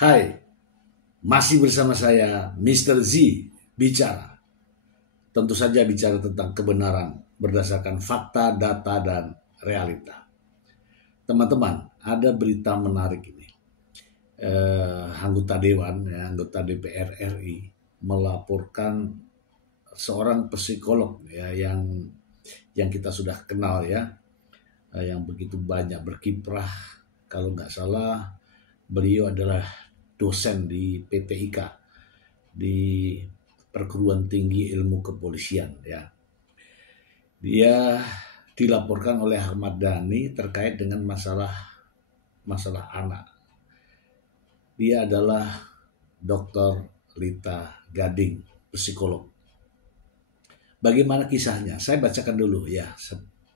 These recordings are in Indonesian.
Hai, masih bersama saya Mr. Z bicara. Tentu saja bicara tentang kebenaran berdasarkan fakta, data, dan realita. Teman-teman, ada berita menarik ini. Anggota Dewan, anggota DPR RI melaporkan seorang psikolog yang kita sudah kenal yang begitu banyak berkiprah. Kalau nggak salah, beliau adalah dosen di PTIK, di Perguruan Tinggi Ilmu Kepolisian. Dia dilaporkan oleh Ahmad Dhani terkait dengan masalah anak. Dia adalah Dr. Lita Gading, psikolog. Bagaimana kisahnya? Saya bacakan dulu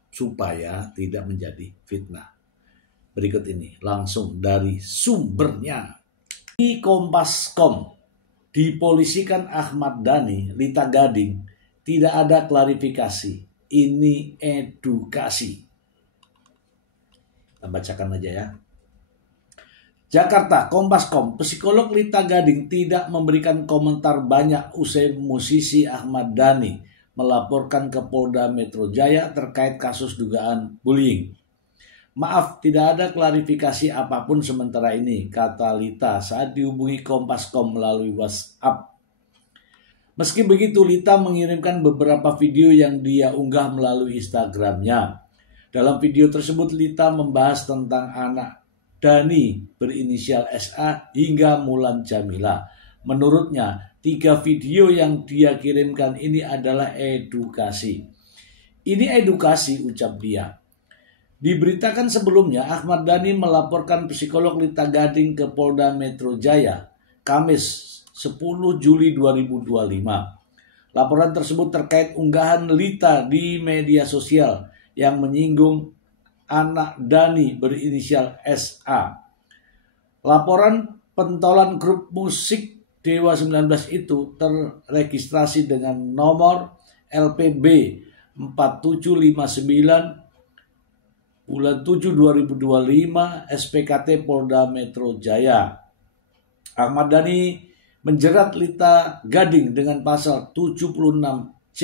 supaya tidak menjadi fitnah. Berikut ini langsung dari sumbernya. Di Kompas.com, dipolisikan Ahmad Dhani, Lita Gading, tidak ada klarifikasi. Ini edukasi. Kita bacakan aja ya. Jakarta, Kompas.com, psikolog Lita Gading tidak memberikan komentar banyak usai musisi Ahmad Dhani melaporkan ke Polda Metro Jaya terkait kasus dugaan bullying. Maaf, tidak ada klarifikasi apapun sementara ini, kata Lita saat dihubungi Kompas.com melalui WhatsApp. Meski begitu, Lita mengirimkan beberapa video yang dia unggah melalui Instagramnya. Dalam video tersebut, Lita membahas tentang anak Dhani berinisial SA hingga Mulan Jamila. Menurutnya, 3 video yang dia kirimkan ini adalah edukasi. Ini edukasi, ucap dia. Diberitakan sebelumnya, Ahmad Dhani melaporkan psikolog Lita Gading ke Polda Metro Jaya, Kamis 10 Juli 2025. Laporan tersebut terkait unggahan Lita di media sosial yang menyinggung anak Dhani berinisial SA. Laporan pentolan grup musik Dewa 19 itu terregistrasi dengan nomor LPB 4759 bulan 7 2025 SPKT Polda Metro Jaya. Ahmad Dhani menjerat Lita Gading dengan pasal 76C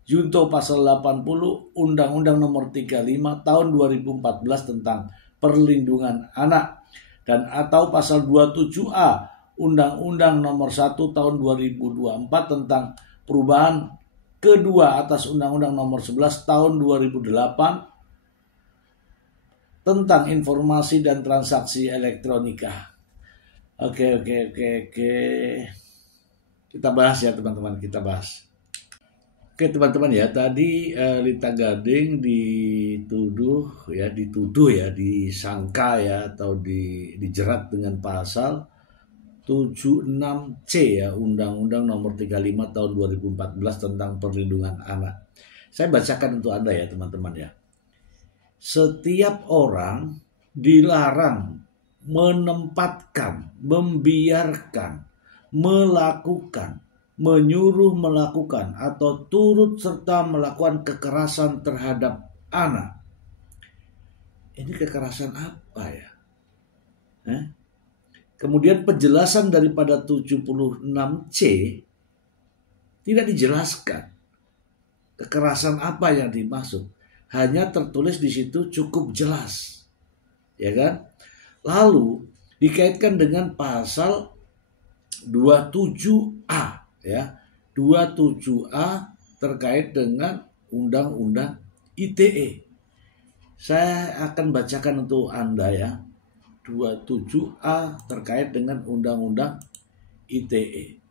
junto pasal 80 Undang-Undang Nomor 35 Tahun 2014 tentang Perlindungan Anak dan atau pasal 27A Undang-Undang Nomor 1 Tahun 2024 tentang perubahan kedua atas Undang-Undang Nomor 11 Tahun 2008 tentang informasi dan transaksi elektronika. Oke. Kita bahas ya teman-teman, kita bahas. Oke teman-teman ya, tadi Lita Gading disangka atau dijerat dengan pasal 76C Undang-Undang Nomor 35 Tahun 2014 tentang Perlindungan Anak. Saya bacakan untuk Anda ya teman-teman ya. Setiap orang dilarang menempatkan, membiarkan, melakukan, menyuruh melakukan atau turut serta melakukan kekerasan terhadap anak. Ini kekerasan apa ya? Kemudian penjelasan daripada 76C tidak dijelaskan kekerasan apa yang dimaksud. Hanya tertulis di situ cukup jelas. Ya kan? Lalu dikaitkan dengan pasal 27A 27A terkait dengan Undang-Undang ITE. Saya akan bacakan untuk Anda ya. 27A terkait dengan Undang-Undang ITE.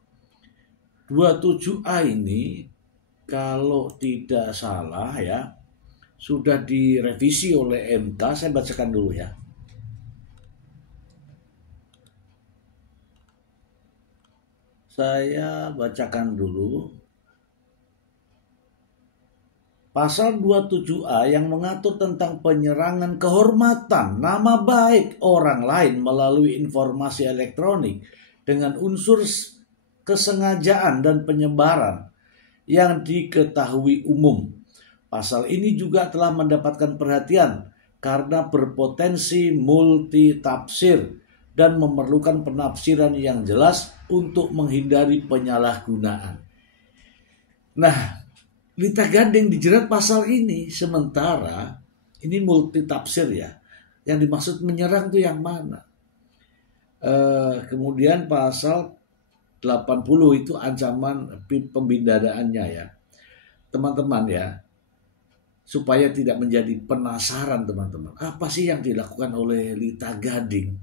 27A ini kalau tidak salah sudah direvisi oleh MK. Saya bacakan dulu ya. Saya bacakan dulu. Pasal 27A yang mengatur tentang penyerangan kehormatan, nama baik orang lain melalui informasi elektronik dengan unsur kesengajaan dan penyebaran yang diketahui umum. Pasal ini juga telah mendapatkan perhatian karena berpotensi multitafsir dan memerlukan penafsiran yang jelas untuk menghindari penyalahgunaan. Nah, Lita Gading dijerat pasal ini, sementara ini multitafsir ya. Yang dimaksud menyerang itu yang mana? Kemudian pasal 80 itu ancaman pembidanaannya ya. Teman-teman ya, supaya tidak menjadi penasaran teman-teman, apa sih yang dilakukan oleh Lita Gading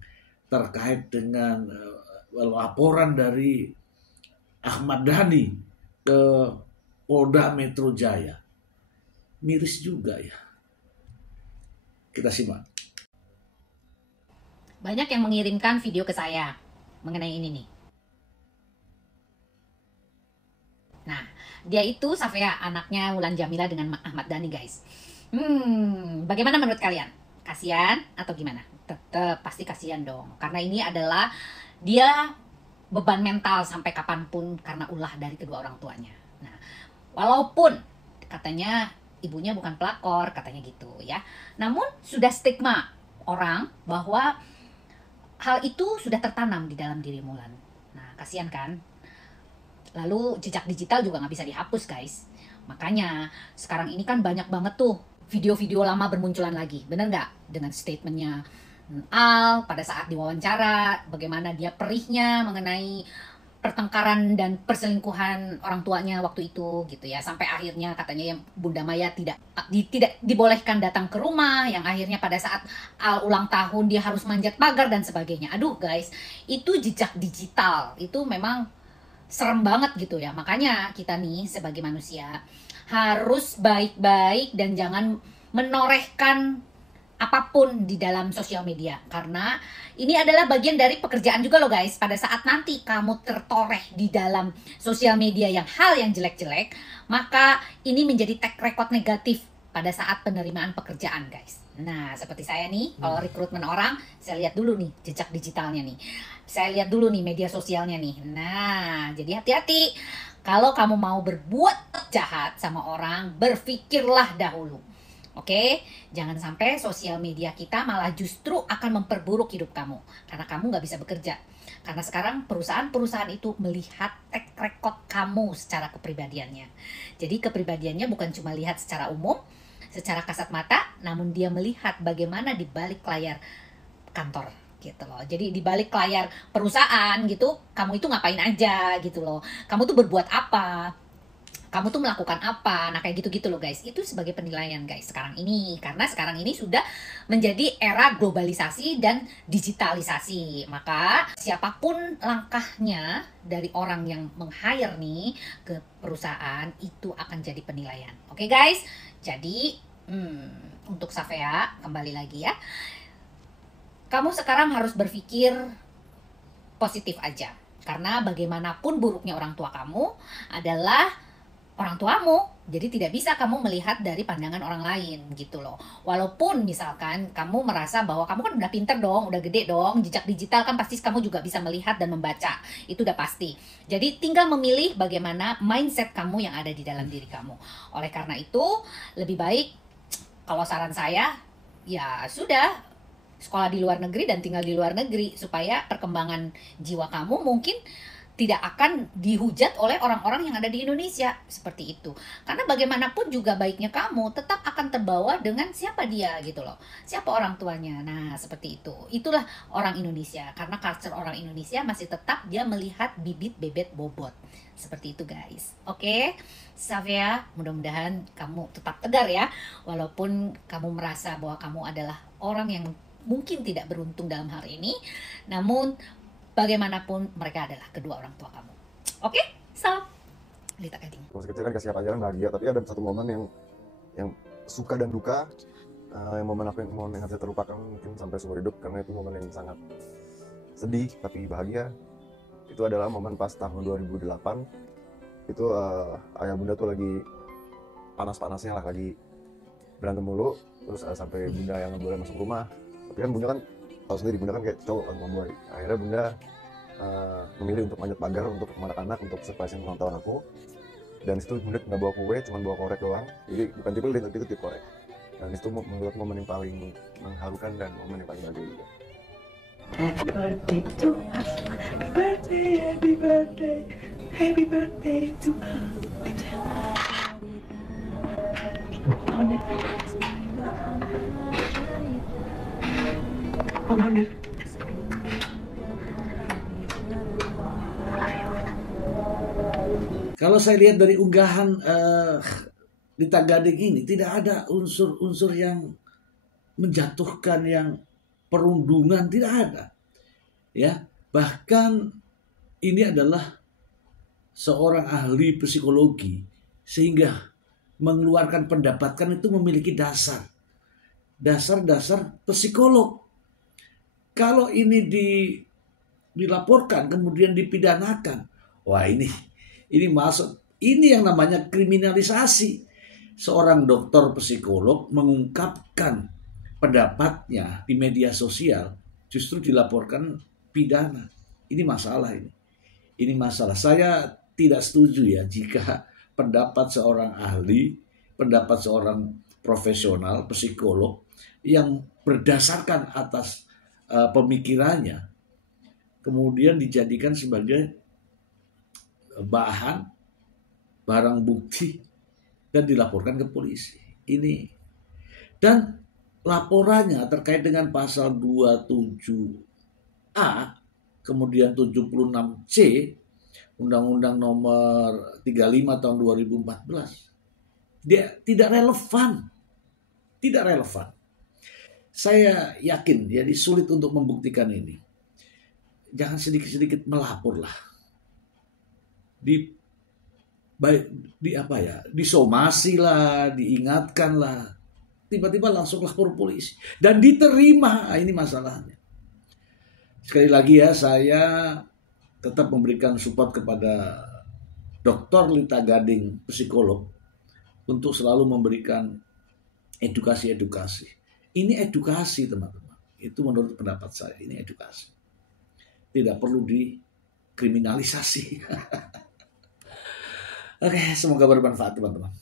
terkait dengan laporan dari Ahmad Dhani ke Polda Metro Jaya. Miris juga ya. Kita simak. Banyak yang mengirimkan video ke saya mengenai ini nih. Nah, dia itu Safea, anaknya Wulan Jamila dengan Ahmad Dhani, guys. Bagaimana menurut kalian? Kasian atau gimana? Tetap pasti kasian dong. Karena ini adalah dia beban mental sampai kapanpun karena ulah dari kedua orang tuanya. Nah, walaupun katanya ibunya bukan pelakor, katanya gitu ya. Namun sudah stigma orang bahwa hal itu sudah tertanam di dalam diri Wulan. Nah, kasihan kan? Lalu jejak digital juga nggak bisa dihapus, guys. Makanya sekarang ini kan banyak banget tuh video-video lama bermunculan lagi. Bener nggak? Dengan statementnya Al pada saat diwawancara, bagaimana dia perihnya mengenai pertengkaran dan perselingkuhan orang tuanya waktu itu gitu ya, sampai akhirnya katanya yang Bunda Maya tidak dibolehkan datang ke rumah, yang akhirnya pada saat Al ulang tahun dia harus manjat pagar dan sebagainya. Aduh guys, itu jejak digital, itu memang serem banget gitu ya. Makanya kita nih sebagai manusia harus baik-baik dan jangan menorehkan apapun di dalam sosial media, karena ini adalah bagian dari pekerjaan juga loh guys. Pada saat nanti kamu tertoreh di dalam sosial media yang hal yang jelek-jelek, maka ini menjadi track record negatif pada saat penerimaan pekerjaan guys. Nah seperti saya nih, kalau rekrutmen orang, saya lihat dulu nih jejak digitalnya nih, saya lihat dulu nih media sosialnya nih. Nah jadi hati-hati kalau kamu mau berbuat jahat sama orang, berpikirlah dahulu. Oke, jangan sampai sosial media kita malah justru akan memperburuk hidup kamu, karena kamu nggak bisa bekerja. Karena sekarang perusahaan-perusahaan itu melihat track record kamu secara kepribadiannya. Jadi kepribadiannya bukan cuma lihat secara umum, secara kasat mata, namun dia melihat bagaimana di balik layar kantor gitu loh. Jadi di balik layar perusahaan gitu, kamu itu ngapain aja gitu loh. Kamu tuh berbuat apa? Kamu tuh melakukan apa? Nah kayak gitu-gitu loh guys. Itu sebagai penilaian guys sekarang ini. Karena sekarang ini sudah menjadi era globalisasi dan digitalisasi. Maka siapapun langkahnya dari orang yang meng-hire nih ke perusahaan, itu akan jadi penilaian. Oke guys? Jadi untuk Safea, kembali lagi ya. Kamu sekarang harus berpikir positif aja. Karena bagaimanapun buruknya orang tua kamu adalah orang tuamu, jadi tidak bisa kamu melihat dari pandangan orang lain gitu loh. Walaupun misalkan kamu merasa bahwa kamu kan udah pinter dong, udah gede dong, jejak digital kan pasti kamu juga bisa melihat dan membaca, itu udah pasti. Jadi tinggal memilih bagaimana mindset kamu yang ada di dalam diri kamu. Oleh karena itu lebih baik, kalau saran saya ya sudah, sekolah di luar negeri dan tinggal di luar negeri, supaya perkembangan jiwa kamu mungkin tidak akan dihujat oleh orang-orang yang ada di Indonesia, seperti itu. Karena bagaimanapun juga baiknya kamu tetap akan terbawa dengan siapa dia gitu loh, siapa orang tuanya. Nah seperti itu, itulah orang Indonesia. Karena culture orang Indonesia masih tetap dia melihat bibit bebet bobot, seperti itu guys. Oke, Safea, mudah-mudahan kamu tetap tegar ya, walaupun kamu merasa bahwa kamu adalah orang yang mungkin tidak beruntung dalam hal ini, namun bagaimanapun mereka adalah kedua orang tua kamu. Oke, so Lita Gading. Masih kecil kan kasih pelajaran bahagia, tapi ada satu momen yang suka dan duka, yang momen yang harus terlupakan mungkin sampai seumur hidup, karena itu momen yang sangat sedih tapi bahagia. Itu adalah momen pas tahun 2008. Itu ayah bunda tuh lagi panas-panasnya lah, lagi berantem mulu, terus sampai bunda yang nggak boleh masuk rumah. Tapi kan bunda kan tahu sendiri, bunda kan kayak cowok kan, tomboy. Akhirnya bunda memilih untuk manjat pagar untuk anak-anak, untuk surprise ulang tahun aku. Dan itu bunda nggak bawa kue, cuma bawa korek doang. Jadi bukan tipe lilin, tapi itu tipe korek. Dan itu menurut momen yang paling mengharukan dan momen yang paling bahagia juga. Happy birthday to us. Happy birthday, happy birthday. Happy birthday to us. Kalau saya lihat dari unggahan Lita Gading ini, tidak ada unsur-unsur yang menjatuhkan, yang perundungan, tidak ada. Ya, bahkan ini adalah seorang ahli psikologi, sehingga mengeluarkan pendapat kan itu memiliki dasar-dasar psikolog. Kalau ini dilaporkan kemudian dipidanakan, wah ini masuk, ini yang namanya kriminalisasi. Seorang dokter psikolog mengungkapkan pendapatnya di media sosial, justru dilaporkan pidana. Ini masalah ini. Ini masalah. Saya tidak setuju ya jika pendapat seorang ahli, pendapat seorang profesional psikolog yang berdasarkan atas pemikirannya kemudian dijadikan sebagai barang bukti dan dilaporkan ke polisi. Ini, dan laporannya terkait dengan pasal 27A kemudian 76C Undang-Undang nomor 35 tahun 2014, dia tidak relevan. Tidak relevan. Saya yakin jadi sulit untuk membuktikan ini. Jangan sedikit-sedikit melaporlah. Disomasi lah, diingatkan lah. Tiba-tiba langsung lapor polisi dan diterima. Ini masalahnya. Sekali lagi ya, saya tetap memberikan support kepada Dr. Lita Gading, psikolog, untuk selalu memberikan edukasi-edukasi. Ini edukasi, teman-teman. Itu menurut pendapat saya, ini edukasi. Tidak perlu dikriminalisasi. Oke, semoga bermanfaat, teman-teman.